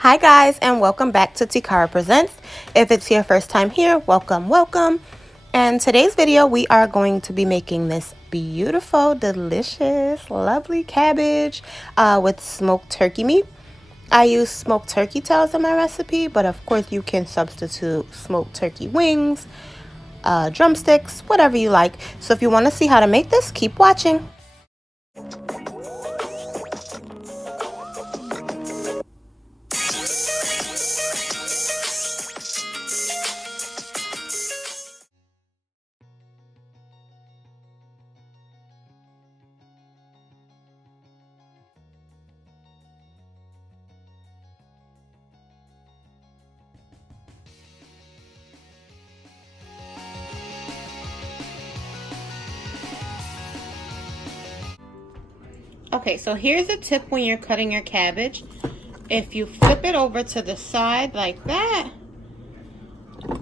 Hi guys, and welcome back to Tikara Presents. If it's your first time here, welcome. And today's video, we are going to be making this beautiful, delicious, lovely cabbage with smoked turkey meat. I use smoked turkey tails in my recipe, but of course you can substitute smoked turkey wings, drumsticks, whatever you like. So if you want to see how to make this, keep watching. Okay, so here's a tip when you're cutting your cabbage. If you flip it over to the side like that,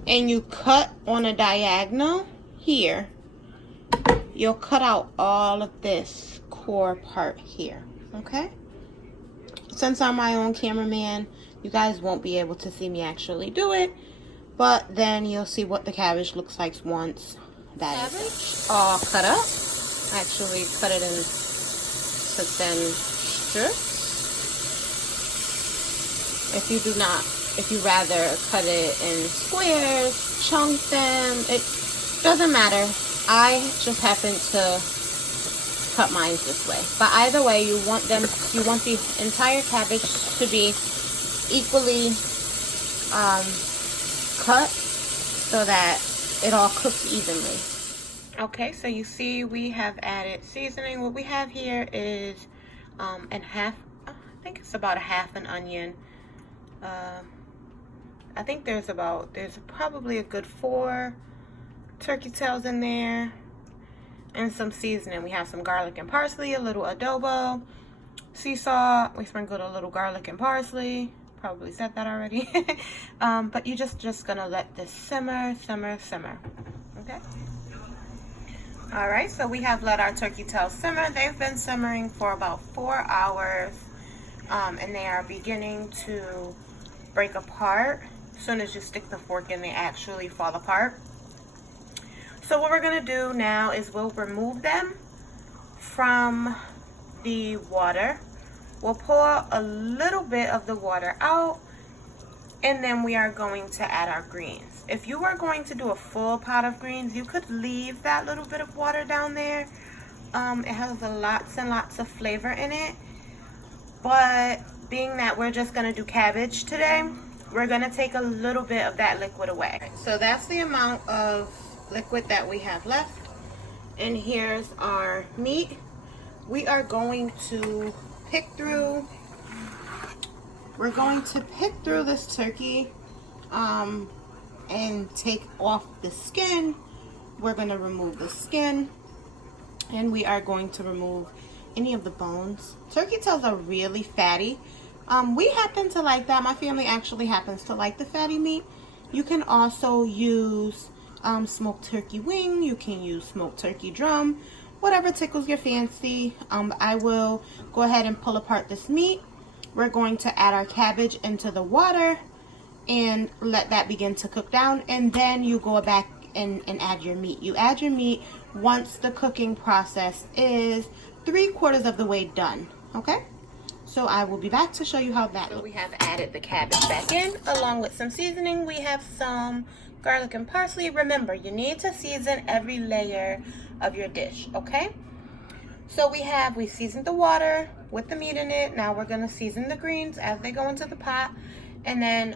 and you cut on a diagonal here, you'll cut out all of this core part here, okay? Since I'm my own cameraman, you guys won't be able to see me actually do it, but then you'll see what the cabbage looks like once that is all cut up. Actually cut it in to thin strips. If you rather cut it in squares, chunk them, it doesn't matter. I just happen to cut mine this way. But either way, you want the entire cabbage to be equally cut so that it all cooks evenly. Okay, so you see we have added seasoning. What we have here is I think it's about a half an onion. I think there's probably a good 4 turkey tails in there, and some seasoning. We have some garlic and parsley, a little adobo, sea salt. We sprinkled a little garlic and parsley. Probably said that already. But you're just gonna let this simmer. Okay. All right, so we have let our turkey tails simmer. They've been simmering for about 4 hours, and they are beginning to break apart. As soon as you stick the fork in, they actually fall apart. So what we're gonna do now is we'll remove them from the water. We'll pour a little bit of the water out, and then we are going to add our greens. If you were going to do a full pot of greens, you could leave that little bit of water down there. It has lots and lots of flavor in it. But being that we're just gonna do cabbage today, we're gonna take a little bit of that liquid away. So that's the amount of liquid that we have left. And here's our meat. We are going to pick through this turkey and take off the skin. We're going to remove the skin, and we are going to remove any of the bones. Turkey tails are really fatty. We happen to like that. My family actually happens to like the fatty meat. You can also use smoked turkey wing. You can use smoked turkey drum, whatever tickles your fancy. I will go ahead and pull apart this meat. We're going to add our cabbage into the water and let that begin to cook down, and then you go back and add your meat. You add your meat once the cooking process is 3/4 of the way done, okay? So I will be back to show you how that looks. We have added the cabbage back in along with some seasoning. We have some garlic and parsley. Remember, you need to season every layer of your dish, okay? So we seasoned the water with the meat in it. Now we're gonna season the greens as they go into the pot. And then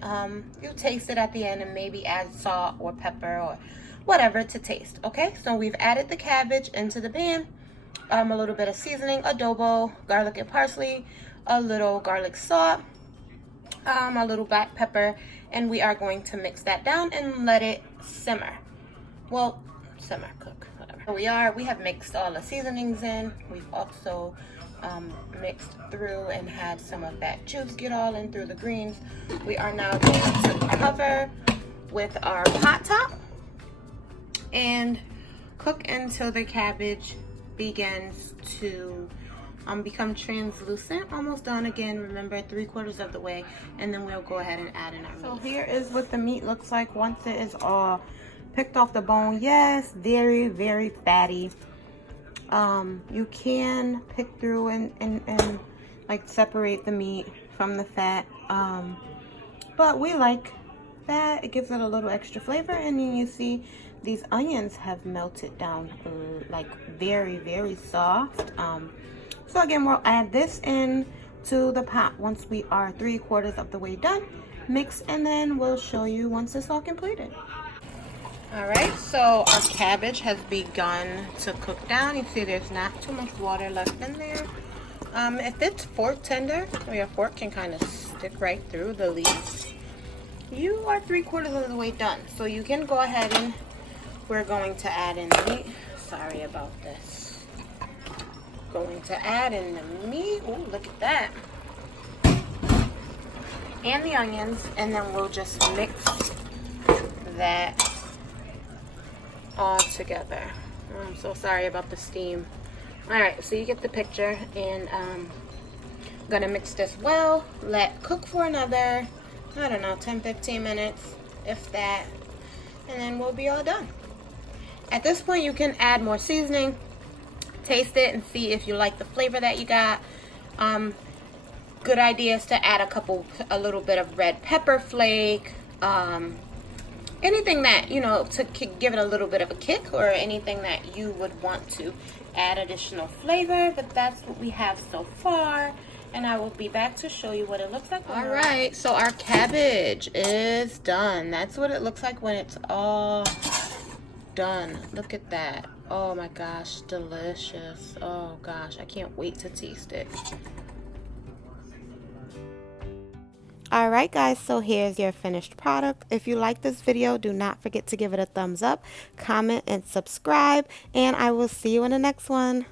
you taste it at the end and maybe add salt or pepper or whatever to taste, okay? So we've added the cabbage into the pan, a little bit of seasoning, adobo, garlic and parsley, a little garlic salt, a little black pepper, and we are going to mix that down and let it simmer. Well, simmer, cook, whatever. We have mixed all the seasonings in. We've also mixed through and had some of that juice get all in through the greens. We are now going to cover with our pot top and cook until the cabbage begins to become translucent. Almost done. Again, remember 3/4 of the way, and then we'll go ahead and add in our meat. So here is what the meat looks like once it is all picked off the bone. Yes, very, very fatty. You can pick through and like separate the meat from the fat, but we like that. It gives it a little extra flavor. And then you see these onions have melted down, like very, very soft. So again, we'll add this in to the pot once we are 3/4 of the way done. Mix, and then we'll show you once it's all completed. All right, so our cabbage has begun to cook down. You see there's not too much water left in there. If it's fork tender, or your fork can kind of stick right through the leaves, you are 3/4 of the way done. So you can go ahead and we're going to add in the meat. Sorry about this. Going to add in the meat. Oh, look at that. And the onions, and then we'll just mix that all together. I'm so sorry about the steam. All right, so you get the picture, and I'm gonna mix this well, let cook for another, I don't know, 10-15 minutes, if that, and then we'll be all done. At this point, you can add more seasoning, taste it, and see if you like the flavor that you got. Good idea is to add a little bit of red pepper flake, anything that, you know, to give it a little bit of a kick, or anything that you would want to add additional flavor. But that's what we have so far, and I will be back to show you what it looks like. All right, so our cabbage is done. That's what it looks like when it's all done. Look at that. Oh my gosh, delicious. Oh gosh, I can't wait to taste it. Alright guys, so here's your finished product. If you like this video, do not forget to give it a thumbs up, comment, and subscribe, and I will see you in the next one.